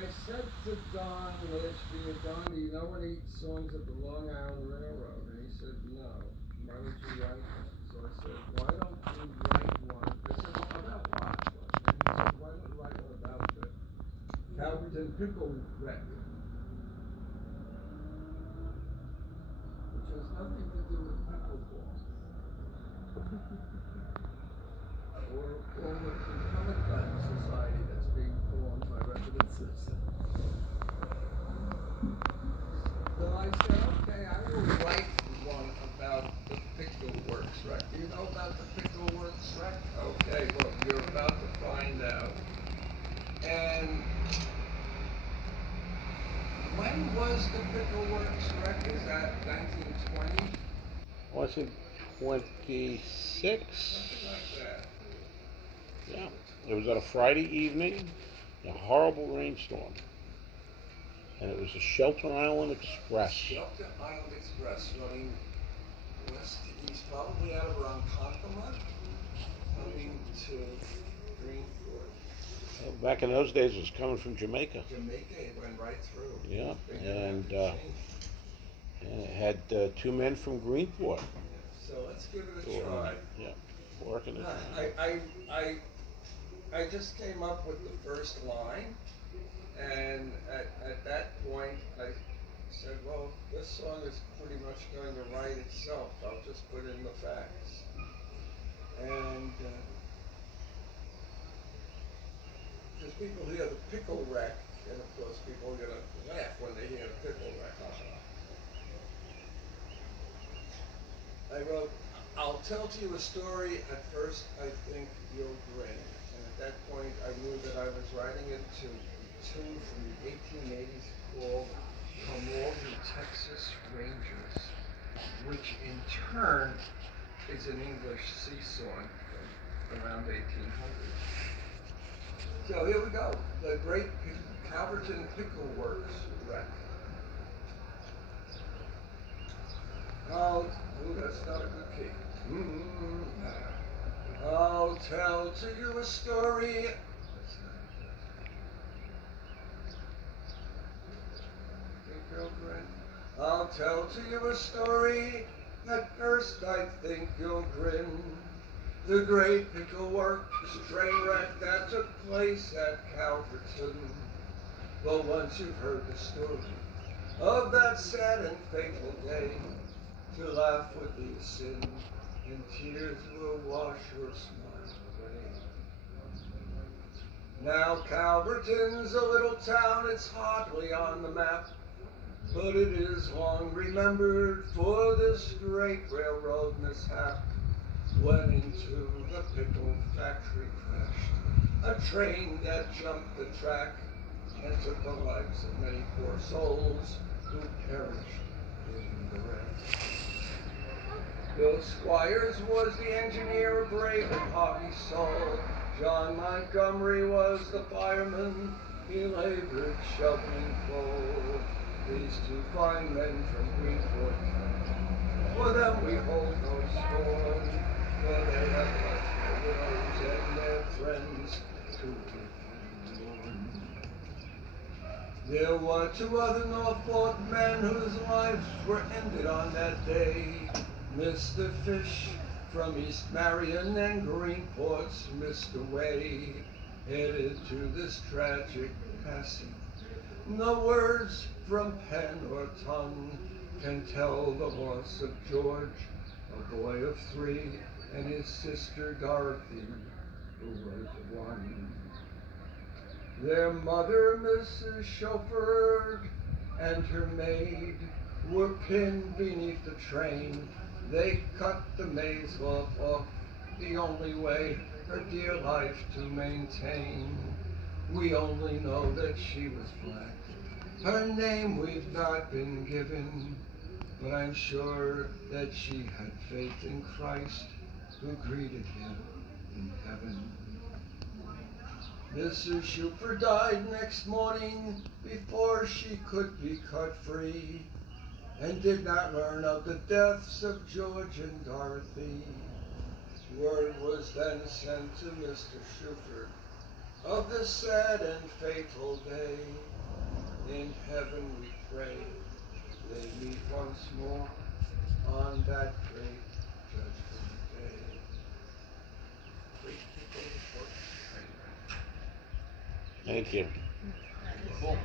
I said to Don last year, Don, do you know any songs of the Long Island Railroad? And he said, no. Why would you write one? So I said, why don't you write one? I said, well, about what? And he said, why don't you write one about the Calverton pickle wreck? Which has nothing to do with pickleball. Or the Pellet Society that's being formed by residents. So I said, okay, I will write one about the Pickleworks wreck. Do you know about the Pickleworks wreck? Okay, well, you're about to find out. And when was the Pickleworks wreck? Is that 1920? Was it 26? Something like that. Yeah. It was on a Friday evening, a horrible rainstorm. And it was the Shelter Island Express. Shelter Island Express running west to east, probably out of around Concomat, coming to Greenport. Well, back in those days, it was coming from Jamaica. Jamaica, it went right through. Yeah, and it had 2 men from Greenport. So let's give it a try. Yeah, working it. I just came up with the first line, and at that point I said, well, this song is pretty much going to write itself. I'll just put in the facts. And because people hear the pickle wreck, and of course people are going to laugh when they hear the pickle wreck. I wrote, I'll tell to you a story, at first I think you'll grin. And at that point I knew that I was writing it to a tune from the 1880s called Come All You Texas Rangers, which in turn is an English sea song from around 1800. So here we go, the great Calverton Pickleworks wreck. That's not a good key. I'll tell to you a story. I'll tell to you a story. At first I think you'll grin. The great Pickleworks train wreck that took place at Calverton. But once you've heard the story of that sad and fatal day, to laugh would be a sin, and tears will wash your smile away. Now Calverton's a little town, it's hardly on the map, but it is long remembered for this great railroad mishap. When into the pickle factory crashed a train that jumped the track and took the lives of many poor souls who perished in the wreck. Bill Squires was the engineer, a brave and hearty soul. John Montgomery was the fireman, he labored shoveling coal. These 2 fine men from Greenport, for them we hold no scorn, for they have left their widows and their friends to be mourn. There were 2 other Norfolk men whose lives were ended on that day. Mr. Fish from East Marion and Greenport's Mr. Way, headed to this tragic passing. No words from pen or tongue can tell the loss of George, a boy of 3, and his sister Dorothy, who was 1. Their mother, Mrs. Chauffeur, and her maid were pinned beneath the train. They cut the maid's love off, the only way her dear life to maintain. We only know that she was black. Her name we've not been given, but I'm sure that she had faith in Christ, who greeted him in heaven. Mrs. Schufer died next morning before she could be cut free, and did not learn of the deaths of George and Dorothy. Word was then sent to Mr. Schufer of this sad and fatal day. In heaven we pray they meet once more on that great judgment day. Great Pickleworks train wreck. Thank you. Cool.